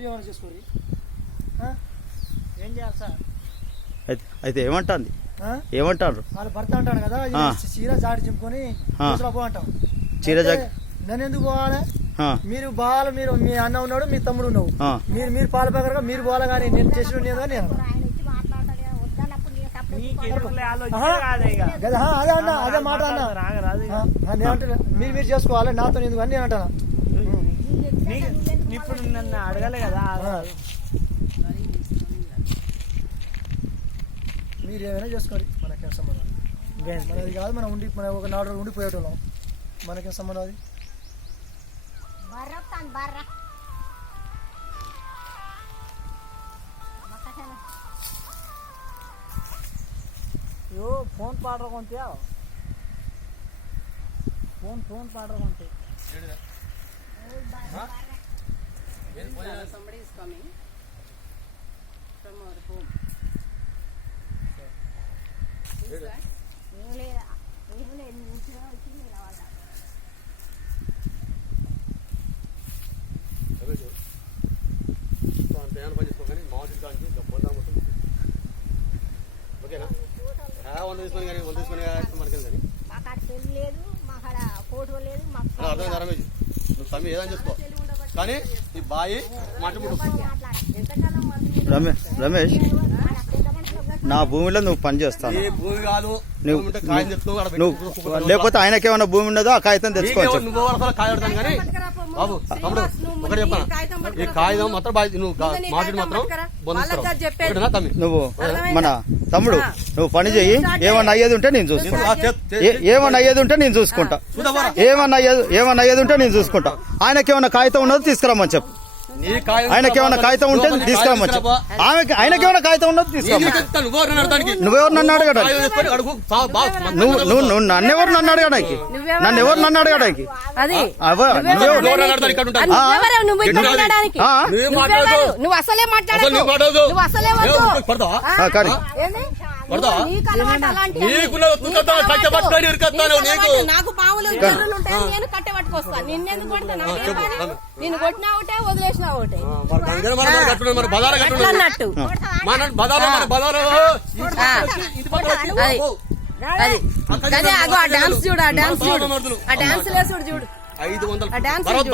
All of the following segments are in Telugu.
మీరు ఏమైనా చేసుకోండి. ఏం చేయాలి సార్? అయితే ఏమంటారు వాళ్ళు భర్త అంటాడు కదా, చీర జాడి చింపుకొని పో అంటాం. చీర జాడి నన్ను ఎందుకు పోవాలి? మీరు పోవాలి. మీరు మీ అన్న ఉన్నాడు, మీ తమ్ముడు ఉన్నావు, మీరు పాల ప్రకారంగా మీరు పోవాలి. కానీ నేను చేసిన నేను అదే అన్న, అదే మాట అన్న. నేను అంటున్నా మీరు చేసుకోవాలి, నాతో ఎందుకు అని నేను అంటాను. ఇప్పుడు నన్ను అడగలే కదా, మీరు ఏమైనా చేసుకోండి, మనకేం సంబంధం. మనది కాదు, మనం ఒక 4 రోజులు ఉండిపోయేటోళ్ళం, మనకేం సంబంధం. అది ఫోన్ పాడర కొంత ఫోన్ పాడర కొంత somebody is coming from our home. Who is that? ఏదని చెప్పుకో కానీ ఈ బాయి రమేష్ నా భూమిలో నువ్వు పని చేస్తాను. లేకపోతే ఆయనకేమన్నా భూమి ఉండదో ఆ కాగితం తెచ్చుకోవచ్చు. బాబు తమ్ముడు ఒకటి చెప్పాను, ఈ కాగితం మాత్రం నువ్వు మాట్లాడి మాత్రం నువ్వు మన తమ్ముడు నువ్వు పని చెయ్యి. ఏమన్నా అయ్యేది ఉంటే నేను చూసుకుంటా, ఏమన్నా అయ్యేది ఉంటే నేను చూసుకుంటా, ఏమన్నా అయ్యేది ఉంటే నేను చూసుకుంటా. ఆయనకేమన్నా కాగితం ఉన్నదో తీసుకురమ్మని చెప్పు. ఆయనకేమన్నా కాగితం ఉంటే తీసుకురమ్మని చెప్పు. ఆయనకేమన్నా కాగితం ఉన్నది తీసుకురమ్మా. నువ్వెవరు నన్ను అడగడానికి? నువ్వు నన్నెవరు నన్ను అడగడానికి? నన్నెవరు నన్ను అడగడానికి? నువ్వు అసలే నాకు పాములు నేను కట్టె పట్టుకొస్తాను. నిన్నెందుకు కొడతాను? నేను కొట్టినా ఒకటే, వదిలేసినా ఒకటే అన్నట్టు. అదే అగో ఆ డాన్స్ చూడు, ఆ డాన్స్ చూడు, ఆ డాన్స్ లేసుడు చూడు, ఆ డాన్స్ చూడు.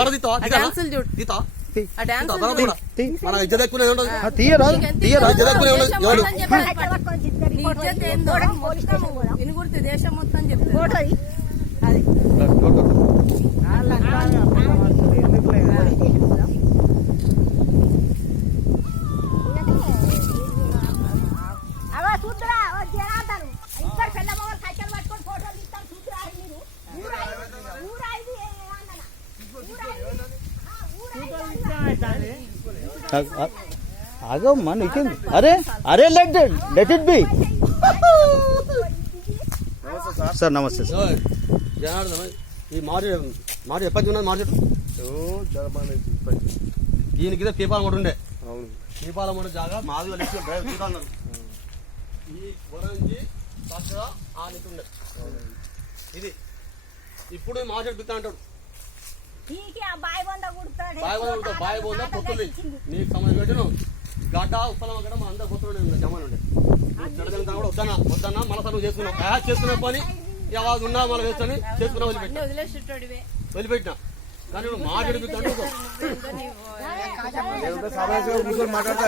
వినుగుర్తి దేశం మొత్తం చెప్తారు. ఆగమ్మా నీకేంది? అరే లెట్ ఇట్ బి. సార్ నమస్తే సార్. ఈ మాట ఎప్పటి ఉన్నది మార్కెట్ దీనికి దీపాలం కూడా ఉండే. దీపాలం కూడా జాగా మాది అన్నారు. ఈ గురించి చక్కగా ఉండే ఇది ఇప్పుడు మార్కెట్ బిత్తా అంటాడు. బాయ్ బోందా పొత్తులు నీకు సంబంధం పెట్టిన గడ్డ ఉప్పలం అక్కడ మా అందరు పొత్తులు జమాలు ఉండే. కూడా వద్దన్నా మన నువ్వు చేసుకున్నావు చేసుకున్న పని ఎవరు ఉన్నా మనం వేసుకొని చేసుకున్నా వదిలిపెట్టినా. కానీ నువ్వు మాట్లాడుకుంటాను మాట్లాడతా